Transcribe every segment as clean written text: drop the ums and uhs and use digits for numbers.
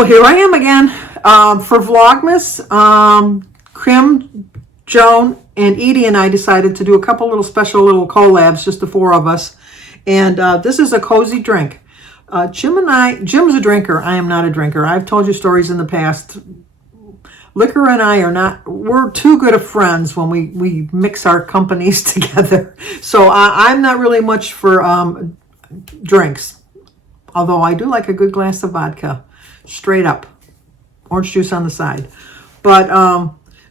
Well, here I am again for Vlogmas. Kim, Joan, and Edie and I decided to do a couple little special little collabs, just the four of us. And this is a cozy drink. Jim's a drinker. I am not a drinker. I've told you stories in the past. Liquor and I are not, we're too good of friends when we mix our companies together. So I'm not really much for drinks. Although I do like a good glass of vodka. Straight up. Orange juice on the side. But,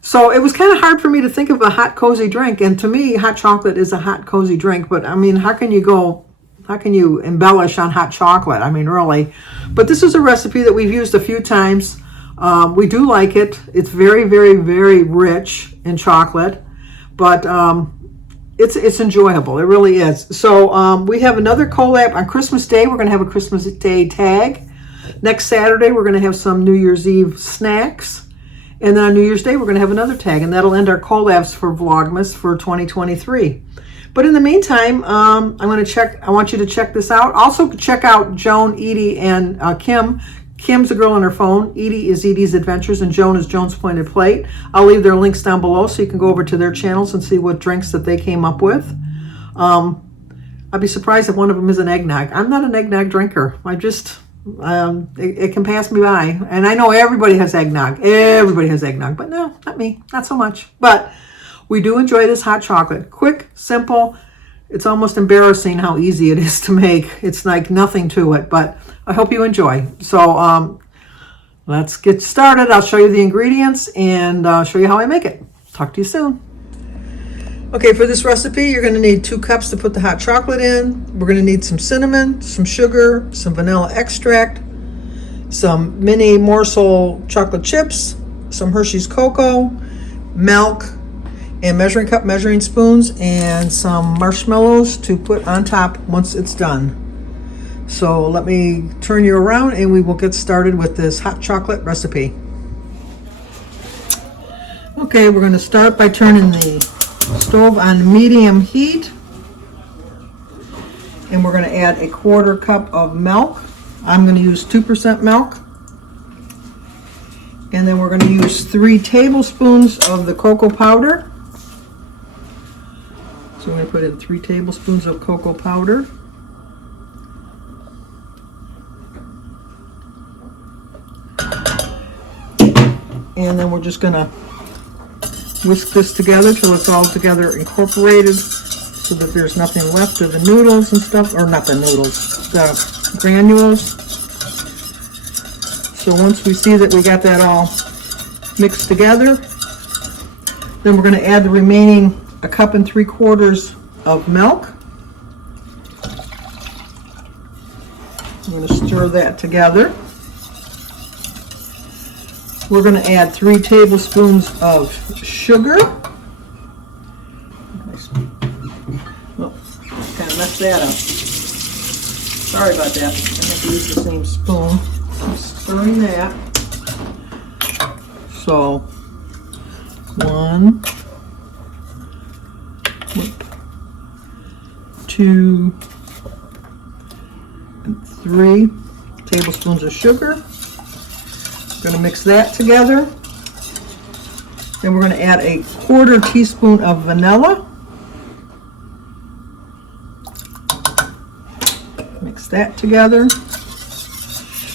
so it was kind of hard for me to think of a hot, cozy drink. And to me, hot chocolate is a hot, cozy drink. But, I mean, how can you embellish on hot chocolate? I mean, really. But this is a recipe that we've used a few times. We do like it. It's very, very, very rich in chocolate. But it's enjoyable. It really is. So we have another collab on Christmas Day. We're going to have a Christmas Day tag. Next Saturday, we're going to have some New Year's Eve snacks. And then on New Year's Day, we're going to have another tag. And that'll end our collabs for Vlogmas for 2023. But in the meantime, I want you to check this out. Also, check out Joan, Edie, and Kim. Kim's a girl on her phone. Edie is Edie's Adventures, and Joan is Joan's Pointed Plate. I'll leave their links down below so you can go over to their channels and see what drinks that they came up with. I'd be surprised if one of them is an eggnog. I'm not an eggnog drinker. It can pass me by. And I know everybody has eggnog. Everybody has eggnog. But no, not me. Not so much. But we do enjoy this hot chocolate. Quick, simple. It's almost embarrassing how easy it is to make. It's like nothing to it. But I hope you enjoy. So let's get started. I'll show you the ingredients and show you how I make it. Talk to you soon. Okay, for this recipe, you're going to need 2 cups to put the hot chocolate in. We're going to need some cinnamon, some sugar, some vanilla extract, some mini morsel chocolate chips, some Hershey's cocoa, milk, and measuring cup measuring spoons, and some marshmallows to put on top once it's done. So let me turn you around and we will get started with this hot chocolate recipe. Okay, we're going to start by turning the stove on medium heat, and we're going to add 1/4 cup of milk. I'm going to use 2% milk, and then we're going to use 3 tablespoons of the cocoa powder. So I'm going to put in 3 tablespoons of cocoa powder. And then we're just going to whisk this together till it's all together incorporated so that there's nothing left of the noodles and stuff, or not the noodles, the granules. So once we see that we got that all mixed together, then we're going to add the remaining 1 3/4 cups of milk. I'm going to stir that together. We're going to add 3 tablespoons of sugar. Oh, kind of messed that up. Sorry about that. I have to use the same spoon. I'm stirring that. So, 1, 2, and 3 tablespoons of sugar. We're going to mix that together. Then we're going to add 1/4 teaspoon of vanilla. Mix that together.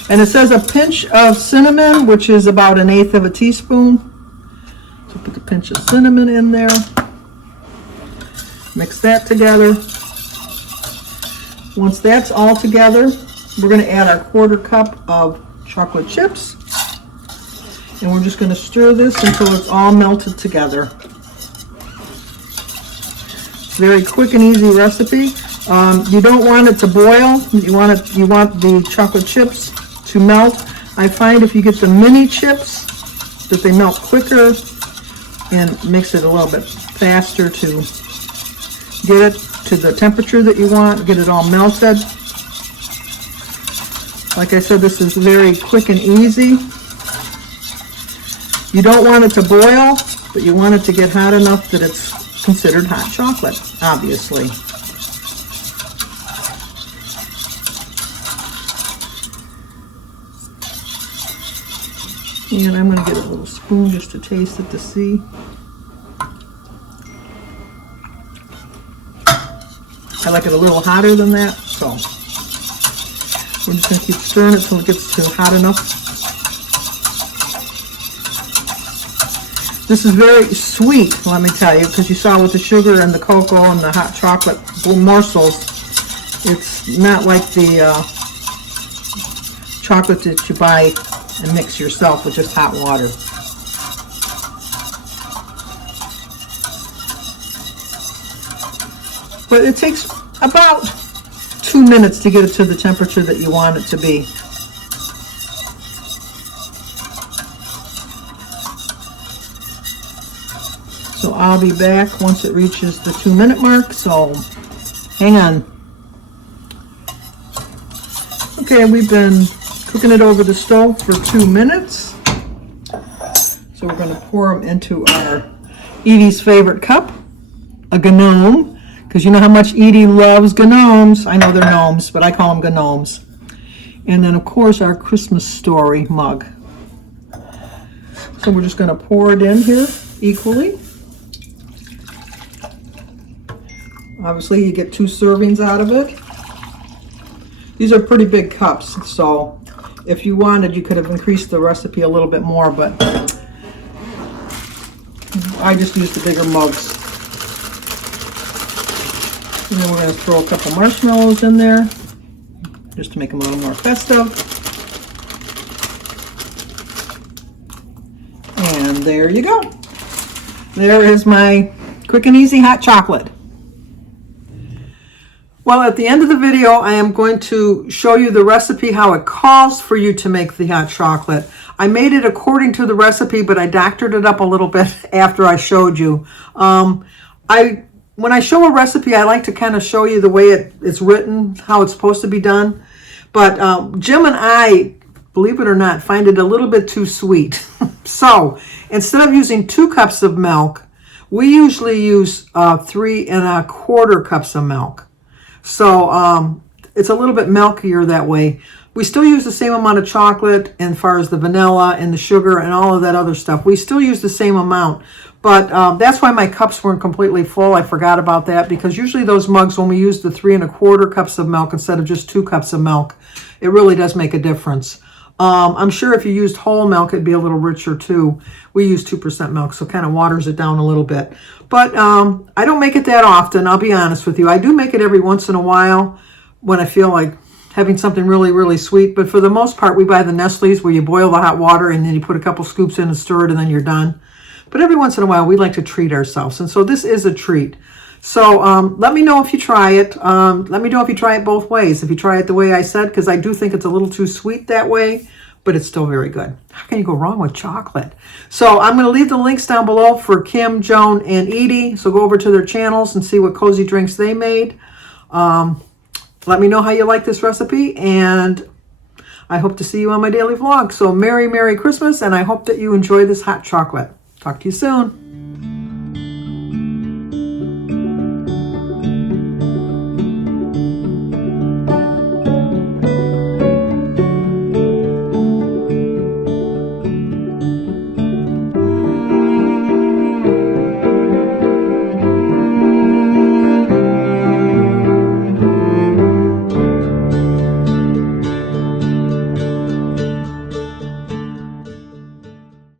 And it says a pinch of cinnamon, which is about 1/8 teaspoon. So put the pinch of cinnamon in there. Mix that together. Once that's all together, we're going to add our 1/4 cup of chocolate chips. And we're just going to stir this until it's all melted together. Very quick and easy recipe. You don't want it to boil. You want the chocolate chips to melt. I find if you get the mini chips that they melt quicker and makes it a little bit faster to get it to the temperature that you want, get it all melted. Like I said, this is very quick and easy. You don't want it to boil, but you want it to get hot enough that it's considered hot chocolate, obviously. And I'm going to get a little spoon just to taste it to see. I like it a little hotter than that, so we're just going to keep stirring it until it gets to hot enough. This is very sweet, let me tell you, because you saw with the sugar and the cocoa and the hot chocolate morsels, it's not like the chocolate that you buy and mix yourself with just hot water. But it takes about 2 minutes to get it to the temperature that you want it to be. So I'll be back once it reaches the 2-minute mark, so hang on. Okay, we've been cooking it over the stove for 2 minutes. So we're going to pour them into our Edie's favorite cup, a gnome, because you know how much Edie loves gnomes. I know they're gnomes, but I call them gnomes. And then, of course, our Christmas story mug. So we're just going to pour it in here equally. Obviously, you get 2 servings out of it. These are pretty big cups, so if you wanted, you could have increased the recipe a little bit more, but I just used the bigger mugs. And then we're going to throw a couple marshmallows in there, just to make them a little more festive. And there you go. There is my quick and easy hot chocolate. Well, at the end of the video, I am going to show you the recipe, how it calls for you to make the hot chocolate. I made it according to the recipe, but I doctored it up a little bit after I showed you. When I show a recipe, I like to kind of show you the way it's written, how it's supposed to be done. But Jim and I, believe it or not, find it a little bit too sweet. So instead of using 2 cups of milk, we usually use 3 1/4 cups of milk. So it's a little bit milkier that way. We still use the same amount of chocolate as far as the vanilla and the sugar and all of that other stuff. We still use the same amount. But that's why my cups weren't completely full. I forgot about that, because usually those mugs, when we use the 3 1/4 cups of milk instead of just 2 cups of milk, it really does make a difference. I'm sure if you used whole milk, it'd be a little richer too. We use 2% milk, so it kind of waters it down a little bit. But I don't make it that often, I'll be honest with you. I do make it every once in a while when I feel like having something really, really sweet. But for the most part, we buy the Nestle's where you boil the hot water and then you put a couple scoops in and stir it and then you're done. But every once in a while, we like to treat ourselves. And so this is a treat. So let me know if you try it. Let me know if you try it both ways. If you try it the way I said, because I do think it's a little too sweet that way, but it's still very good. How can you go wrong with chocolate? So I'm going to leave the links down below for Kim, Joan, and Edie. So go over to their channels and see what cozy drinks they made. Let me know how you like this recipe, and I hope to see you on my daily vlog. So Merry, Merry Christmas, and I hope that you enjoy this hot chocolate. Talk to you soon.